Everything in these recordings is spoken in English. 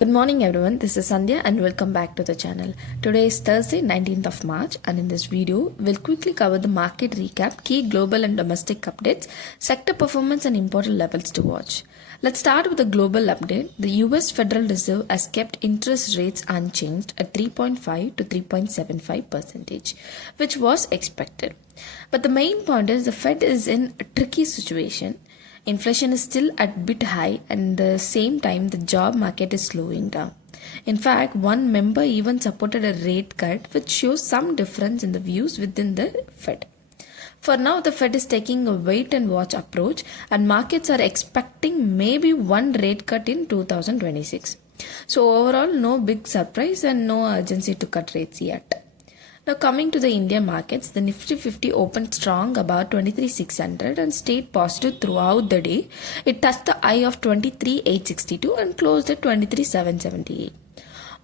Good morning everyone, this is Sandhya and welcome back to the channel. Today is Thursday 19th of March and in this video, we'll quickly cover the market recap, key global and domestic updates, sector performance and important levels to watch. Let's start with the global update. The US Federal Reserve has kept interest rates unchanged at 3.5 to 3.75%, which was expected. But the main point is the Fed is in a tricky situation. Inflation is still at bit high and at the same time the job market is slowing down. In fact, one member even supported a rate cut which shows some difference in the views within the Fed. For now, the Fed is taking a wait and watch approach and markets are expecting maybe one rate cut in 2026. So overall, no big surprise and no urgency to cut rates yet. Now coming to the Indian markets, the Nifty 50 opened strong about 23,600 and stayed positive throughout the day. It touched the high of 23,862 and closed at 23,778.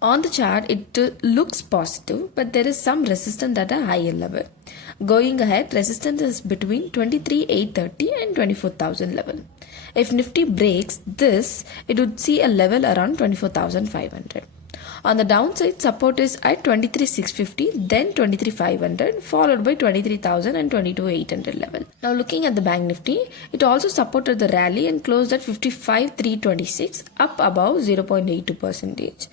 On the chart, it looks positive, but there is some resistance at a higher level. Going ahead, resistance is between 23,830 and 24,000 level. If Nifty breaks this, it would see a level around 24,500. On the downside, support is at 23,650, then 23,500, followed by 23,000 and 22,800 level. Now looking at the Bank Nifty, it also supported the rally and closed at 55,326, up above 0.82%.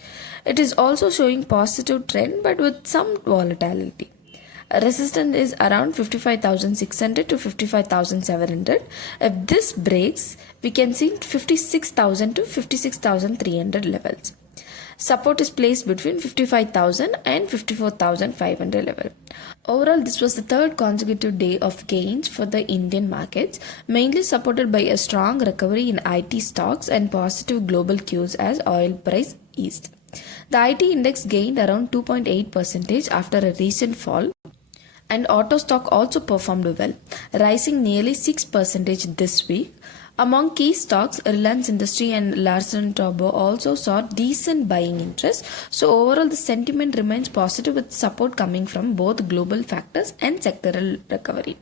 It is also showing positive trend but with some volatility. Resistance is around 55,600 to 55,700. If this breaks, we can see 56,000 to 56,300 levels. Support is placed between 55,000 and 54,500 level. Overall, this was the third consecutive day of gains for the Indian markets, mainly supported by a strong recovery in IT stocks and positive global cues as oil price eased. The IT index gained around 2.8% after a recent fall, and auto stock also performed well, rising nearly 6% this week. Among key stocks, Reliance Industry and Larsen & Toubro also saw decent buying interest. So overall, the sentiment remains positive with support coming from both global factors and sectoral recovery.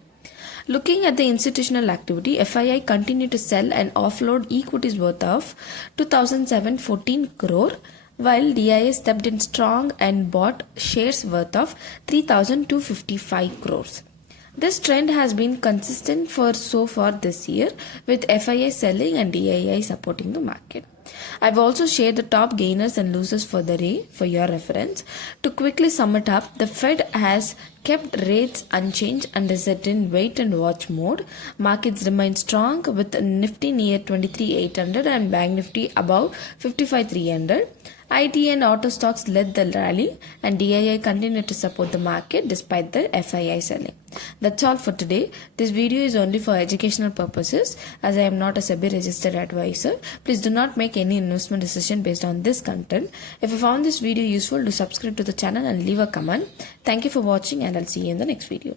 Looking at the institutional activity, FII continued to sell and offload equities worth of 2,714 crore, while DIA stepped in strong and bought shares worth of 3,255 crores. This trend has been consistent for so far this year, with FII selling and DII supporting the market. I've also shared the top gainers and losers for the day for your reference. To quickly sum it up, the Fed has kept rates unchanged and is in wait and watch mode. Markets remain strong with Nifty near 23,800 and Bank Nifty above 55,300. IT and auto stocks led the rally and DII continued to support the market despite the FII selling. That's all for today. This video is only for educational purposes as I am not a SEBI registered advisor. Please do not make any investment decision based on this content. If you found this video useful, do subscribe to the channel and leave a comment. Thank you for watching and I'll see you in the next video.